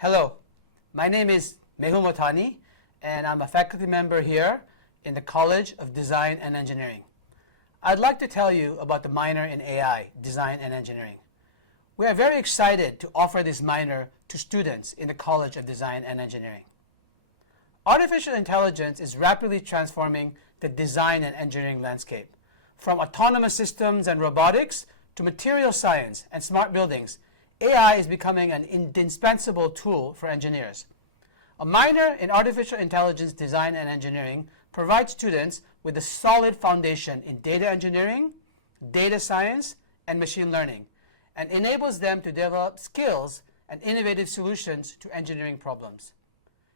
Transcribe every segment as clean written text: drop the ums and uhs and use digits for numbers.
Hello, my name is Mehul Motani, and I'm a faculty member here in the College of Design and Engineering. I'd like to tell you about the minor in AI, Design and Engineering. We are very excited to offer this minor to students in the College of Design and Engineering. Artificial intelligence is rapidly transforming the design and engineering landscape. From autonomous systems and robotics to material science and smart buildings, AI is becoming an indispensable tool for engineers. A minor in artificial intelligence design and engineering provides students with a solid foundation in data engineering, data science, and machine learning, and enables them to develop skills and innovative solutions to engineering problems.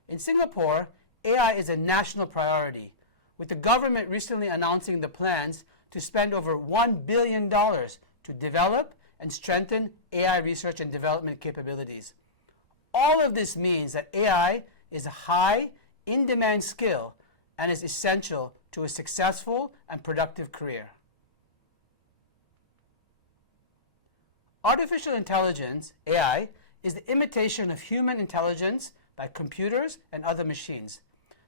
In Singapore, AI is a national priority, with the government recently announcing the plans to spend over $1 billion to develop and strengthen AI research and development capabilities. All of this means that AI is a high, in-demand skill and is essential to a successful and productive career. Artificial intelligence, AI, is the imitation of human intelligence by computers and other machines.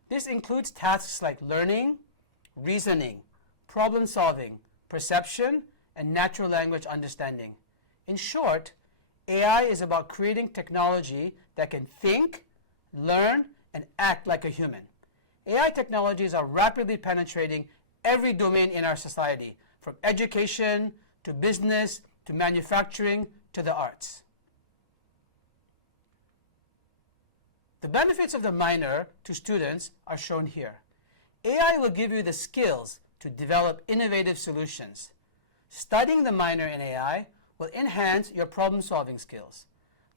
This includes tasks like learning, reasoning, problem solving, perception, and natural language understanding. In short, AI is about creating technology that can think, learn, and act like a human. AI technologies are rapidly penetrating every domain in our society, from education to business to manufacturing to the arts. The benefits of the minor to students are shown here. AI will give you the skills to develop innovative solutions. Studying the minor in AI will enhance your problem-solving skills.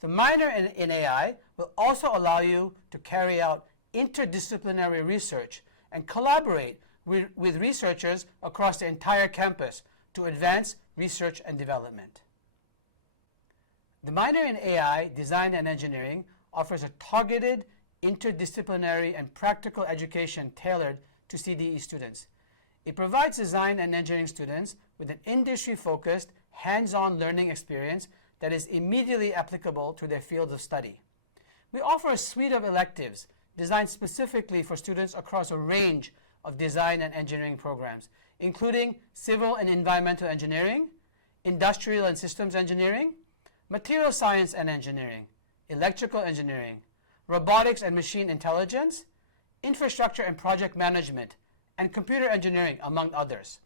The minor in AI will also allow you to carry out interdisciplinary research and collaborate with researchers across the entire campus to advance research and development. The minor in AI, Design and Engineering, offers a targeted, interdisciplinary, and practical education tailored to CDE students. It provides design and engineering students with an industry-focused, hands-on learning experience that is immediately applicable to their fields of study. We offer a suite of electives designed specifically for students across a range of design and engineering programs, including civil and environmental engineering, industrial and systems engineering, material science and engineering, electrical engineering, robotics and machine intelligence, infrastructure and project management, and computer engineering, among others.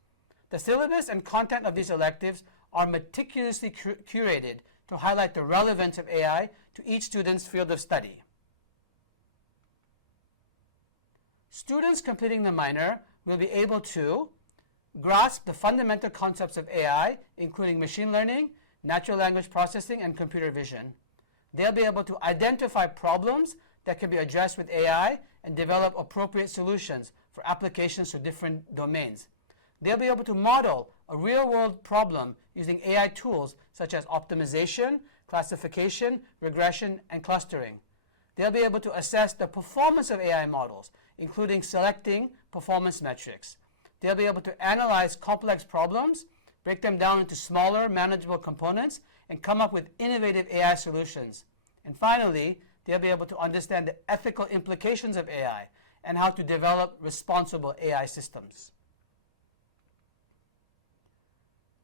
The syllabus and content of these electives are meticulously curated to highlight the relevance of AI to each student's field of study. Students completing the minor will be able to grasp the fundamental concepts of AI, including machine learning, natural language processing, and computer vision. They'll be able to identify problems that can be addressed with AI and develop appropriate solutions for applications to different domains. They'll be able to model a real-world problem using AI tools such as optimization, classification, regression, and clustering. They'll be able to assess the performance of AI models, including selecting performance metrics. They'll be able to analyze complex problems, break them down into smaller, manageable components, and come up with innovative AI solutions. And finally, they'll be able to understand the ethical implications of AI and how to develop responsible AI systems.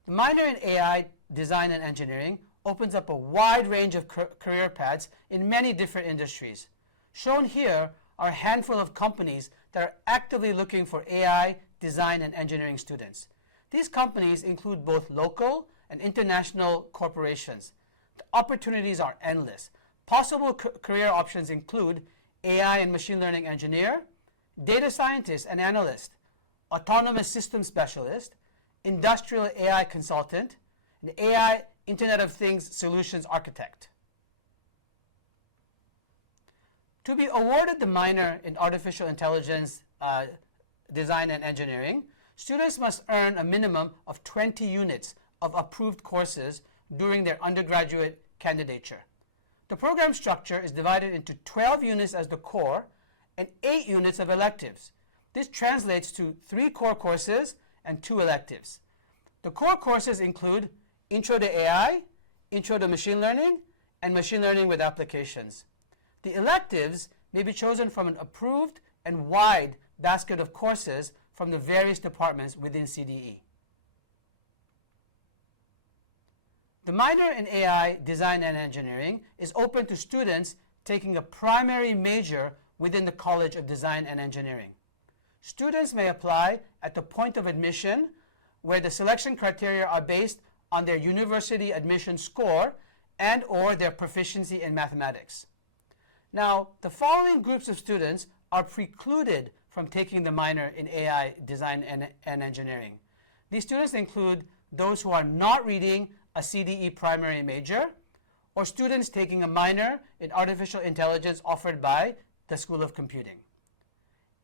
The minor in AI, Design and Engineering opens up a wide range of career paths in many different industries. Shown here are a handful of companies that are actively looking for AI, Design and Engineering students. These companies include both local and international corporations. The opportunities are endless. Possible career options include AI and machine learning engineer, data scientist and analyst, autonomous system specialist, industrial AI consultant, and AI Internet of Things solutions architect. To be awarded the minor in artificial intelligence design and engineering, students must earn a minimum of 20 units of approved courses during their undergraduate candidature. The program structure is divided into 12 units as the core and 8 units of electives. This translates to 3 core courses and 2 electives. The core courses include Intro to AI, Intro to Machine Learning, and Machine Learning with Applications. The electives may be chosen from an approved and wide basket of courses from the various departments within CDE. The minor in AI, Design and Engineering is open to students taking a primary major within the College of Design and Engineering. Students may apply at the point of admission, where the selection criteria are based on their university admission score and or their proficiency in mathematics. Now, the following groups of students are precluded from taking the minor in AI, Design and Engineering. These students include those who are not reading a CDE primary major, or students taking a minor in artificial intelligence offered by the School of Computing.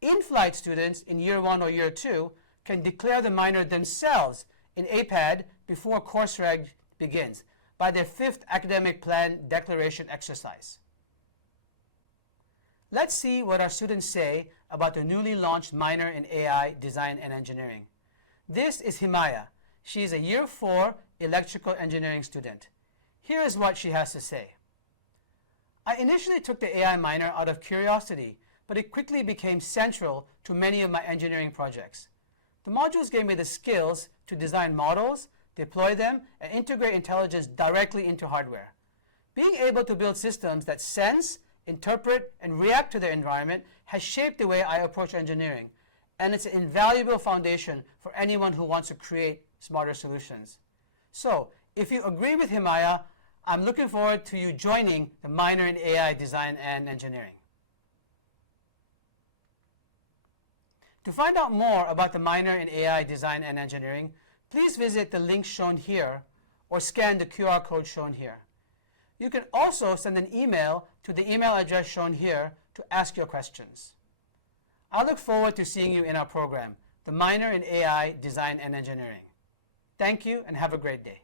In-flight students in year 1 or year 2 can declare the minor themselves in APAD before course reg begins by their 5th academic plan declaration exercise. Let's see what our students say about the newly launched minor in AI, Design and Engineering. This is Himaya. She is a year 4 electrical engineering student. Here is what she has to say. I initially took the AI minor out of curiosity, but it quickly became central to many of my engineering projects. The modules gave me the skills to design models, deploy them, and integrate intelligence directly into hardware. Being able to build systems that sense, interpret, and react to their environment has shaped the way I approach engineering, and it's an invaluable foundation for anyone who wants to create smarter solutions. So, if you agree with Himaya, I'm looking forward to you joining the minor in AI, Design and Engineering. To find out more about the minor in AI, Design and Engineering, please visit the link shown here or scan the QR code shown here. You can also send an email to the email address shown here to ask your questions. I look forward to seeing you in our program, the minor in AI, Design and Engineering. Thank you and have a great day.